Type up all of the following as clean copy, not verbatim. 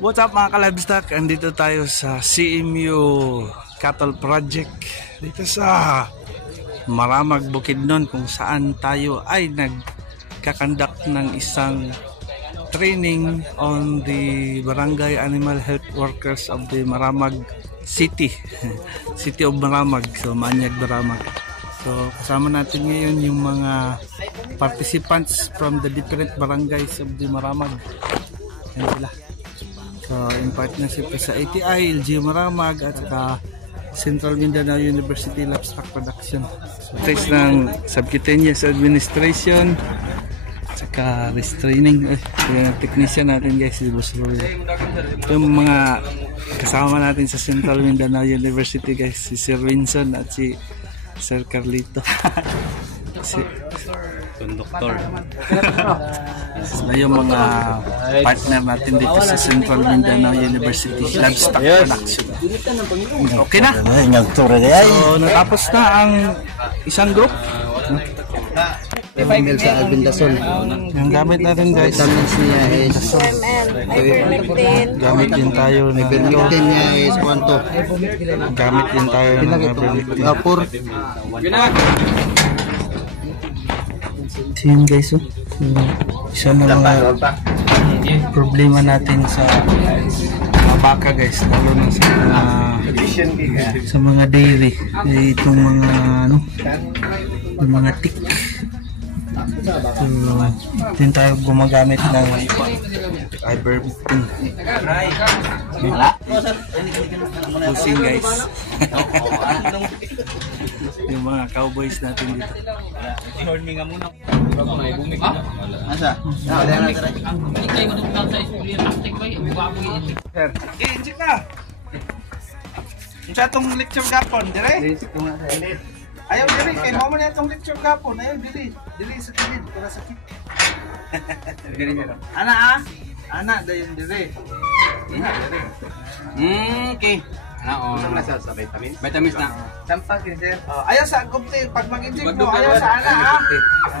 What's up mga ka-livestock? Andito tayo sa CMU Cattle Project dito sa Maramag, Bukidnon, kung saan tayo ay nagkakandak ng isang training on the Barangay Animal Health Workers of the Maramag City City of Maramag, so Manyag, Maramag. So kasama natin ngayon yung mga participants from the different barangays of the Maramag. Yan sila. So in partnership sa ATI, LGU Maramag at saka Central Mindanao University Livestock Production. So test ng Subcutaneous Administration at saka restraining. Yung technician natin guys, si Boss Roy. Yung mga kasama natin sa Central Mindanao University guys, si Sir Winson at si Sir Carlito. Si Conductor. So yung mga partner natin dito sa Central Mindanao University Livestock Production. Okay na? So natapos na ang isang group. Ml sa albendazole. Ang gamit natin guys, Vitamins niya is gamit din tayo ng ivermectin niya is kwanto. Gamit din tayo ng ivermectin. Vapor. Yan guys, oh. Isa ng mga problema natin sa mga baka guys, lalo na sa mga dairy, itong mga yung mga tick. So, din tayo gumagamit ng ivermectin. Pusing guys. Yung mga cowboys natin dito. Asa? Injik na. Unsa tong lecture gapon, dire? Ayaw dire kay mo man itong lecture gapon, ayaw dire. Dire sa kilid para sakit. Ana Ana dayon dire. Ina dire. Okay. Ano nasa sa vitamins? Vitamins na. Sampak yun sir. Ayaw sa gupti pag mag-inject mo, ayaw sa ana ha.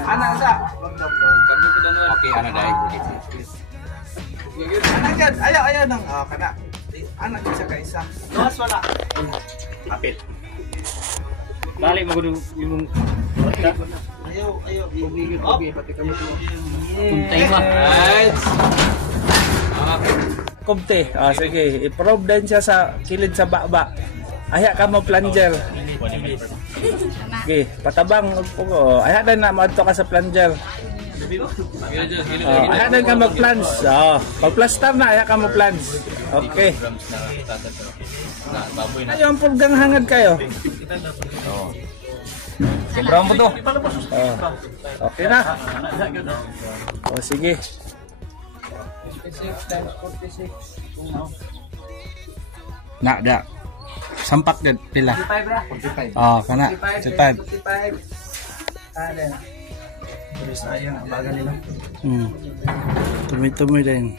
Ana sa. Okay, ana dai. Ana gad, ayaw nang kana. Ana gid sa kaisa. Mas wala. Kapit. Balik mo kuno yung Ayaw. Okay, pati kami mo. Puntay mo. Right. Kumte. Sige, i-probe din siya sa kilid sa baba. Aya ka mo plunger. Okay, patabang aya din na madto ka sa plunger. Aya din ka mag-plunge. Pag-plaster na aya ka mo plunge. Okay. Ayun pulgang hangad kayo. Sobrang mo to. Okay na. Sige. 46 times 46. Da. Sampak gad pila. 45. Kana. 45. 45. Ada. Terus ayo nak bagal nila. Tumoy din.